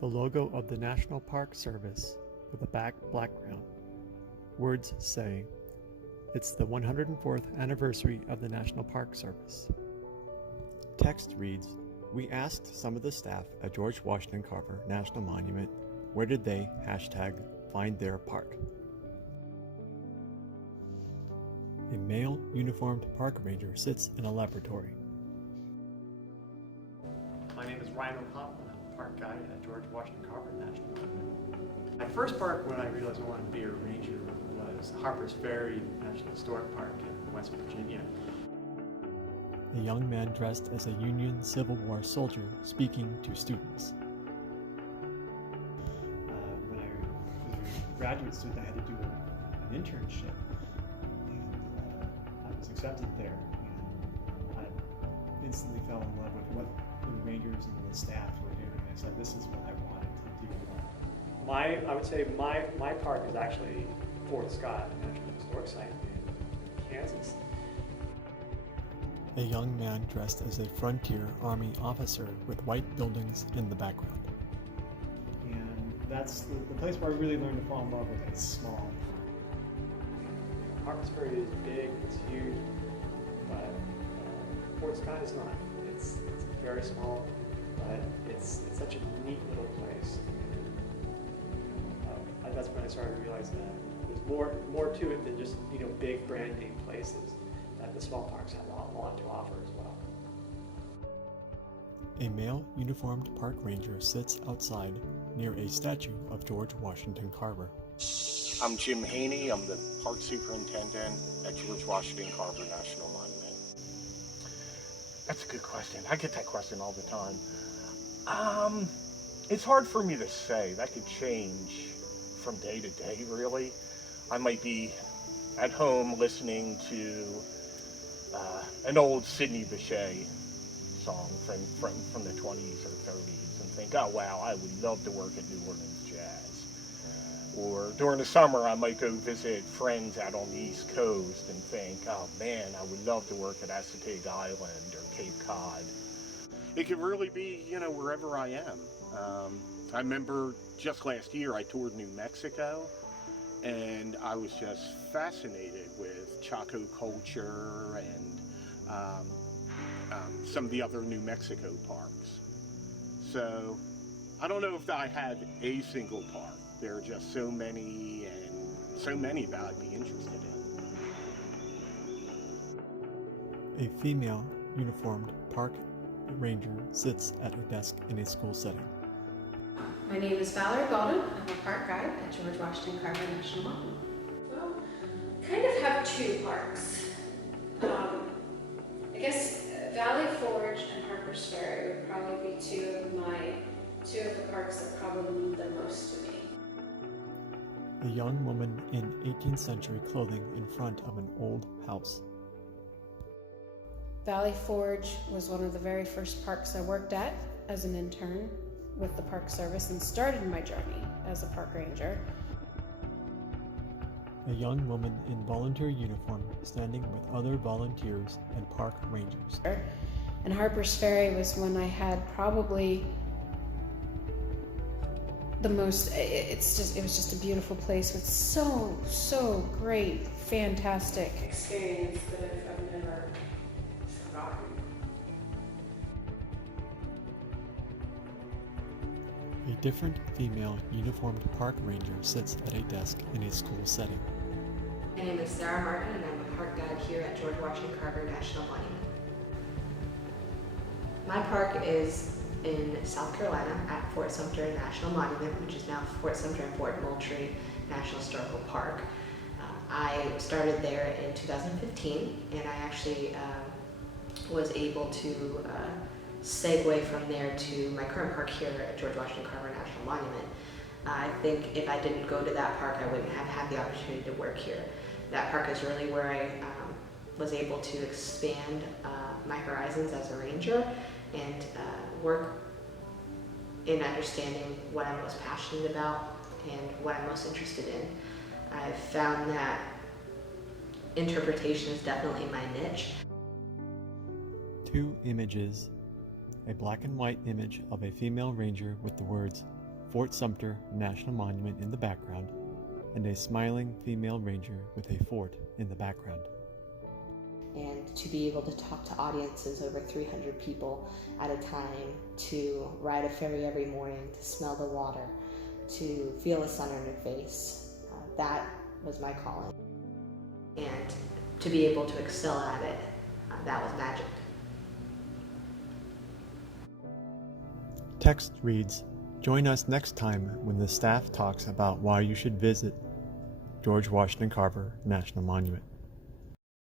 The logo of the National Park Service with a background. Words say, "It's the 104th anniversary of the National Park Service." Text reads, "We asked some of the staff at George Washington Carver National Monument where did they #find their park." A male uniformed park ranger sits in a laboratory. My name is Ryan O'Connell. I'm a park guide at George Washington Carver National Monument. My first park when I realized I wanted to be a ranger was Harper's Ferry National Historic Park in West Virginia. A young man dressed as a Union Civil War soldier speaking to students. When I was a graduate student, I had to do an internship, and I was accepted there, and I instantly fell in love with what the rangers and the staff were doing. I said, this is what I wanted to do. I would say my park is actually Fort Scott National Historic Site in Kansas. A young man dressed as a Frontier Army officer with white buildings in the background. And that's the place where I really learned to fall in love with it. It's small. Harper's Ferry is big, it's huge, but Fort Scott is not. It's very small, but it's such a neat little place. That's when I started to realize that there's more to it than just big brand name places. That the small parks have a lot to offer as well. A male uniformed park ranger sits outside near a statue of George Washington Carver. I'm Jim Haney. I'm the park superintendent at George Washington Carver National Monument. That's a good question. I get that question all the time. It's hard for me to say. That could change from day to day, really. I might be at home listening to an old Sidney Bechet song from the 20s or 30s and think, oh wow, I would love to work at New Orleans Jazz. Or during the summer I might go visit friends out on the East Coast and think, oh man, I would love to work at Assateague Island or Cape Cod. It could really be, wherever I am. I remember just last year I toured New Mexico, and I was just fascinated with Chaco culture and some of the other New Mexico parks. So I don't know if I had a single park. There are just so many, and so many that I'd be interested A in. female uniformed park ranger sits at a desk in a school setting. My name is Valerie Golden. I'm a park guide at George Washington Carver National Monument. Well, kind of have two parks. I guess Valley Forge and Harper's Ferry would probably be two of the parks that probably mean the most to me. A young woman in 18th century clothing in front of an old house. Valley Forge was one of the very first parks I worked at as an intern with the Park Service and started my journey as a park ranger. A young woman in volunteer uniform standing with other volunteers and park rangers. And Harper's Ferry was when I had probably the most, it was just a beautiful place with so great, fantastic experience that I've never forgotten. A different female uniformed park ranger sits at a desk in a school setting. My name is Sarah Martin, and I'm a park guide here at George Washington Carver National Monument. My park is in South Carolina at Fort Sumter National Monument, which is now Fort Sumter and Fort Moultrie National Historical Park. I started there in 2015, and I actually was able to segue from there to my current park here at George Washington Carver National Monument. I think if I didn't go to that park, I wouldn't have had the opportunity to work here. That park is really where I was able to expand my horizons as a ranger and work in understanding what I'm most passionate about and what I'm most interested in. I've found that interpretation is definitely my niche. Two images. A black and white image of a female ranger with the words, Fort Sumter National Monument in the background, and a smiling female ranger with a fort in the background. And to be able to talk to audiences over 300 people at a time, to ride a ferry every morning, to smell the water, to feel the sun on your face, that was my calling. And to be able to excel at it, that was magic. Text reads, "Join us next time when the staff talks about why you should visit George Washington Carver National Monument."